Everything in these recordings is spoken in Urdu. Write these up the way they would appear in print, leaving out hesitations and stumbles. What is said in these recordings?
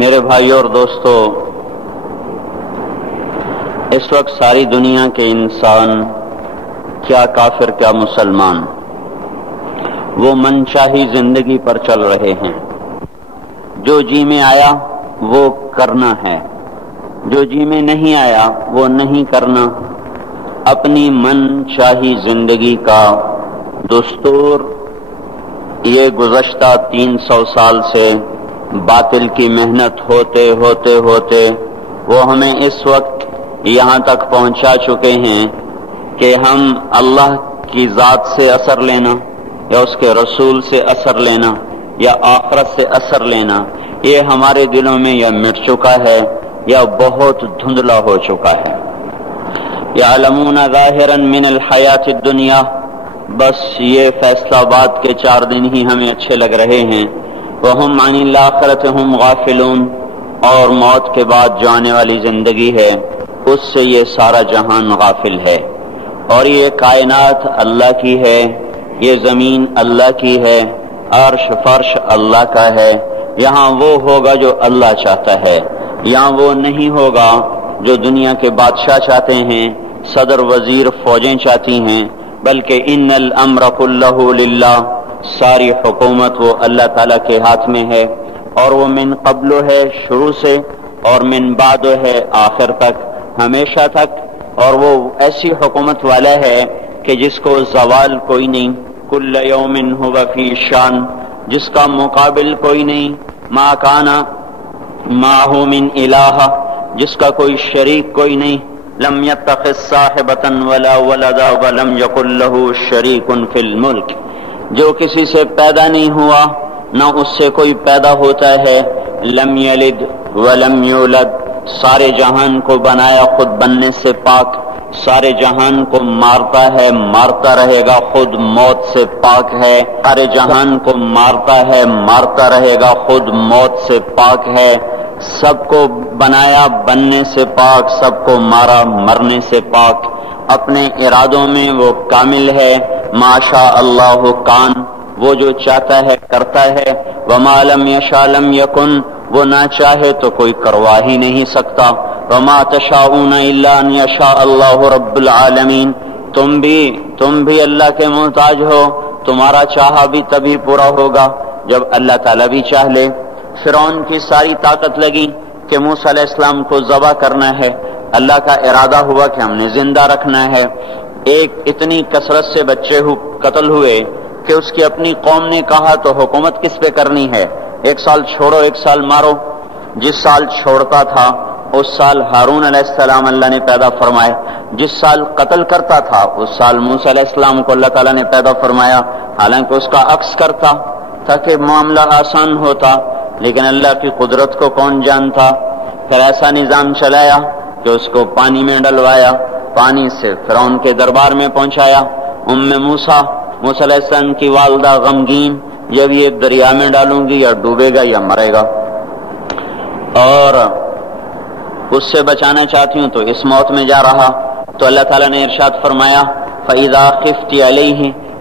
میرے بھائیوں اور دوستو، اس وقت ساری دنیا کے انسان، کیا کافر کیا مسلمان، وہ منشاہی زندگی پر چل رہے ہیں۔ جو جی میں آیا وہ کرنا ہے، جو جی میں نہیں آیا وہ نہیں کرنا۔ اپنی منشاہی زندگی کا دستور یہ گزشتہ 300 سال سے باطل کی محنت ہوتے ہوتے ہوتے وہ ہمیں اس وقت یہاں تک پہنچا چکے ہیں کہ ہم اللہ کی ذات سے اثر لینا یا اس کے رسول سے اثر لینا یا آخرت سے اثر لینا، یہ ہمارے دلوں میں یا مٹ چکا ہے یا بہت دھندلا ہو چکا ہے۔ یعلمون ظاہرا من الحیات الدنیا، بس یہ فیصلہ باد کے 4 دن ہی ہمیں اچھے لگ رہے ہیں۔ وہم عن الآخرۃ ہم غافلون، اور موت کے بعد جو آنے والی زندگی ہے اس سے یہ سارا جہان غافل ہے۔ اور یہ کائنات اللہ کی ہے، یہ زمین اللہ کی ہے، عرش فرش اللہ کا ہے۔ یہاں وہ ہوگا جو اللہ چاہتا ہے، یہاں وہ نہیں ہوگا جو دنیا کے بادشاہ چاہتے ہیں، صدر وزیر فوجیں چاہتی ہیں، بلکہ ان الامر کلہ للہ، ساری حکومت وہ اللہ تعالیٰ کے ہاتھ میں ہے، اور وہ من قبل ہے شروع سے، اور من بعد ہے آخر تک، ہمیشہ تک۔ اور وہ ایسی حکومت والا ہے کہ جس کو زوال کوئی نہیں، کل یوم هو فی شان، جس کا مقابل کوئی نہیں، ما کان معه من الہ، جس کا کوئی شریک کوئی نہیں، لم یتخذ صاحبۃ ولا ولدا ولم یکن له شریک فی الملک، جو کسی سے پیدا نہیں ہوا نہ اس سے کوئی پیدا ہوتا ہے، لم یلد ولم یولد، سارے جہان کو بنایا خود بننے سے پاک، سارے جہان کو مارتا ہے مارتا رہے گا، خود موت سے پاک ہے، سارے جہان کو مارتا ہے مارتا رہے گا، خود موت سے پاک ہے، سب کو بنایا بننے سے پاک، سب کو مارا مرنے سے پاک، اپنے ارادوں میں وہ کامل ہے، ما شاء اللہ کان، وہ جو چاہتا ہے کرتا ہے، وما لم یشاء لم یکن، وہ نہ چاہے تو کوئی کروا ہی نہیں سکتا، وما تشاءون الا ان یشاء اللہ رب العالمین، تم بھی اللہ کے محتاج ہو، تمہارا چاہا بھی تبھی پورا ہوگا جب اللہ تعالیٰ بھی چاہ لے۔ فرعون کی ساری طاقت لگی کہ موسیٰ علیہ السلام کو ذبح کرنا ہے، اللہ کا ارادہ ہوا کہ ہم نے زندہ رکھنا ہے، ایک اتنی کثرت سے بچے قتل ہوئے کہ اس کی اپنی قوم نے کہا تو حکومت کس پہ کرنی ہے، 1 سال چھوڑو 1 سال مارو۔ جس سال چھوڑتا تھا اس سال ہارون علیہ السلام اللہ نے پیدا فرمائے، جس سال قتل کرتا تھا اس سال موسیٰ علیہ السلام کو اللہ تعالیٰ نے پیدا فرمایا، حالانکہ اس کا عکس کرتا تاکہ معاملہ آسان ہوتا، لیکن اللہ کی قدرت کو کون جانتا۔ پھر ایسا نظام چلایا کہ اس کو پانی میں ڈلوایا، پانی سے فرعون کے دربار میں پہنچایا۔ موسیٰ علیہ السلام کی والدہ غمگین، جب یہ دریا میں ڈالوں گی یا ڈوبے گا یا مرے گا، اور اس سے بچانا چاہتی ہوں تو اس موت میں جا رہا، تو اللہ تعالیٰ نے ارشاد فرمایا فَإِذَا خِفْتِ عَلَيْهِ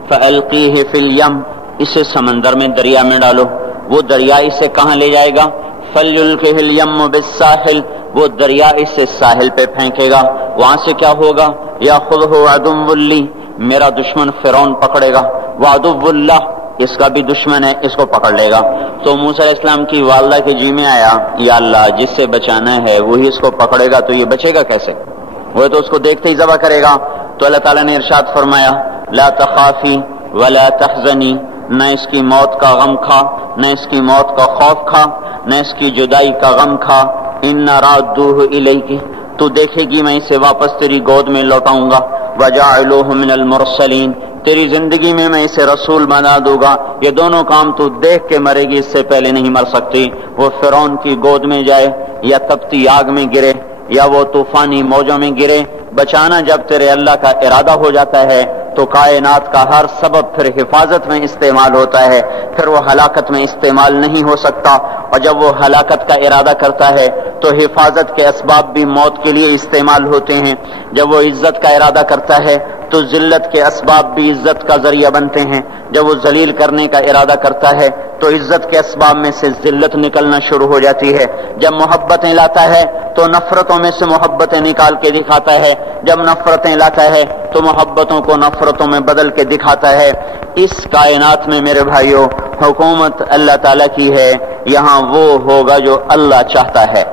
فَأَلْقِيهِ فِي الْيَمِّ، اسے سمندر میں دریا میں ڈالو، وہ دریا اسے کہاں لے جائے گا، فَلْيُلْقِهِ الْيَمُّ بِالسَّاحِلِ، وہ دریا اسے ساحل پہ پھینکے گا، وہاں سے کیا ہوگا، يَأْخُذْهُ عَدُوٌّ لِّي، میرا دشمن فرعون پکڑے گا، وَعَدُوٌّ اللَّهِ، اس کا بھی دشمن ہے، اس کو پکڑ لے گا۔ تو موسیٰ علیہ السلام کی والدہ کے جی میں آیا، یا اللہ جس سے بچانا ہے وہی اس کو پکڑے گا تو یہ بچے گا کیسے، وہ تو اس کو دیکھتے ہی ذبح کرے گا۔ تو اللہ تعالیٰ نے ارشاد فرمایا لا تخافی ولا تحزنی، نہ اس کی موت کا غم کھا، نہ اس کی موت کا خوف کھا، نہ اس کی جدائی کا غم کھا، انا رادوہ الیک، تو دیکھے گی میں اسے واپس تیری گود میں لوٹاؤں گا، وجاعلوہ من المرسلین، تیری زندگی میں میں اسے رسول بنا دوں گا۔ یہ دونوں کام تو دیکھ کے مرے گی، اس سے پہلے نہیں مر سکتی۔ وہ فرعون کی گود میں جائے یا تپتی آگ میں گرے یا وہ طوفانی موجوں میں گرے، بچانا جب تیرے اللہ کا ارادہ ہو جاتا ہے تو کائنات کا ہر سبب پھر حفاظت میں استعمال ہوتا ہے، پھر وہ ہلاکت میں استعمال نہیں ہو سکتا۔ اور جب وہ ہلاکت کا ارادہ کرتا ہے تو حفاظت کے اسباب بھی موت کے لیے استعمال ہوتے ہیں، جب وہ عزت کا ارادہ کرتا ہے تو ذلت کے اسباب بھی عزت کا ذریعہ بنتے ہیں. جب وہ ذلیل کرنے کا ارادہ کرتا ہے تو عزت کے اسباب میں سے ذلت نکلنا شروع ہو جاتی ہے. جب محبتیں لاتا ہے تو نفرتوں میں سے محبتیں نکال کے دکھاتا ہے. جب نفرتیں لاتا ہے تو محبتوں کو نفرتوں میں بدل کے دکھاتا ہے. اس کائنات میں میرے بھائیوں حکومت اللہ تعالیٰ کی ہے. یہاں وہ ہوگا جو اللہ چاہتا ہے.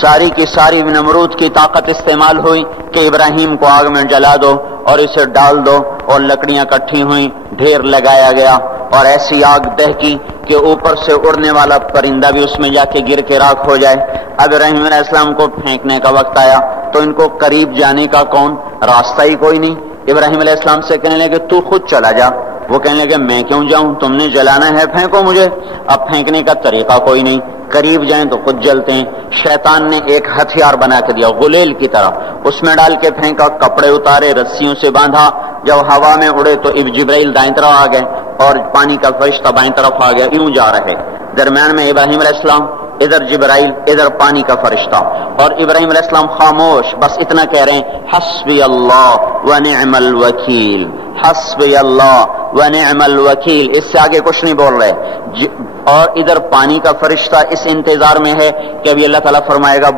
ساری کی ساری نمرود کی طاقت استعمال ہوئی کہ ابراہیم کو آگ میں جلا دو اور اسے ڈال دو، اور لکڑیاں کٹھی ہوئیں، ڈھیر لگایا گیا اور ایسی آگ دہکی کہ اوپر سے اڑنے والا پرندہ بھی اس میں جا کے گر کے راکھ ہو جائے. اب ابراہیم علیہ السلام کو پھینکنے کا وقت آیا تو ان کو قریب جانے کا کون راستہ ہی کوئی نہیں. ابراہیم علیہ السلام سے کہنے لگے تو خود چلا جا. وہ کہنے لگے میں کیوں جاؤں، تم نے جلانا ہے پھینکو مجھے. اب پھینکنے کا طریقہ کوئی نہیں، قریب جائیں تو خود جلتے ہیں. شیطان نے ایک ہتھیار بنا کے دیا غلیل کی طرح، اس میں ڈال کے پھینکا، کپڑے اتارے، رسیوں سے باندھا. جب ہوا میں اڑے تو جبرائیل دائیں طرف آ گئے اور پانی کا فرشتہ بائیں طرف آ گیا. یوں جا رہے، درمیان میں ابراہیم علیہ السلام، ادھر جبرائیل، ادھر پانی کا فرشتہ. اور ابراہیم علیہ السلام خاموش، بس اتنا کہہ رہے ہیں حسبی اللہ ونعم الوکیل، حسبی اللہ ونعم الوکیل. اس سے آگے کچھ نہیں بول رہے. اور ادھر پانی کا فرشتہ اس انتظار میں ہے کہ ابھی اللہ تعالیٰ فرمائے گا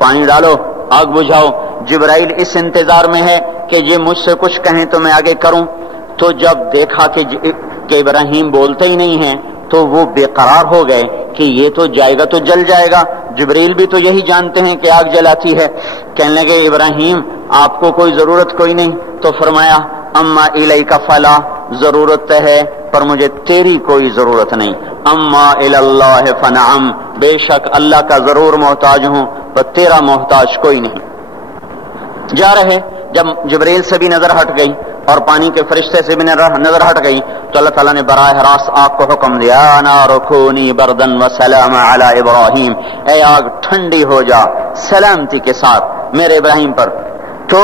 پانی ڈالو، آگ بجھاؤ. جبرائیل اس انتظار میں ہے کہ یہ مجھ سے کچھ کہیں تو میں آگے کروں. تو جب دیکھا کہ ابراہیم بولتے ہی نہیں ہیں تو وہ بے قرار ہو گئے کہ یہ تو جائے گا تو جل جائے گا. جبرائیل بھی تو یہی جانتے ہیں کہ آگ جلاتی ہے. کہنے لگے ابراہیم آپ کو کوئی ضرورت کوئی نہیں. تو فرمایا اما الیک فلا، ضرورت ہے پر مجھے تیری کوئی ضرورت نہیں. اما الی اللہ فنعم، بے شک اللہ کا ضرور محتاج ہوں پر تیرا محتاج کوئی نہیں. جا رہے، جب جبرائیل سے بھی نظر ہٹ گئی اور پانی کے فرشتے سے بھی نظر ہٹ گئی تو اللہ تعالیٰ نے براہ راست آگ کو حکم دیا نار کونی بردن وسلام علی ابراہیم، اے آگ ٹھنڈی ہو جا سلامتی کے ساتھ میرے ابراہیم پر. تو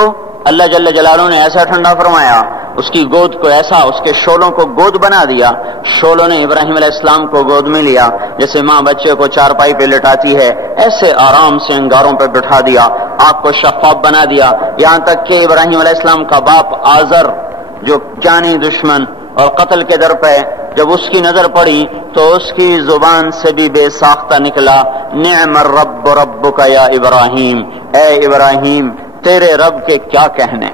اللہ جل جلالہ نے ایسا ٹھنڈا فرمایا، اس کی گود کو ایسا، اس کے شولوں کو گود بنا دیا. شولوں نے ابراہیم علیہ السلام کو گود میں لیا جیسے ماں بچے کو چارپائی پہ لٹاتی ہے، ایسے آرام سے انگاروں پہ بٹھا دیا. آگ کو شفاف بنا دیا، یہاں تک کہ ابراہیم علیہ السلام کا باپ آزر جو جانی دشمن اور قتل کے در پہ، جب اس کی نظر پڑی تو اس کی زبان سے بھی بے ساختہ نکلا نعم الرب ربک یا ابراہیم، اے ابراہیم تیرے رب کے کیا کہنے،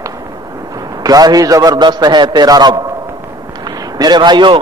کیا ہی زبردست ہے تیرا رب. میرے بھائیوں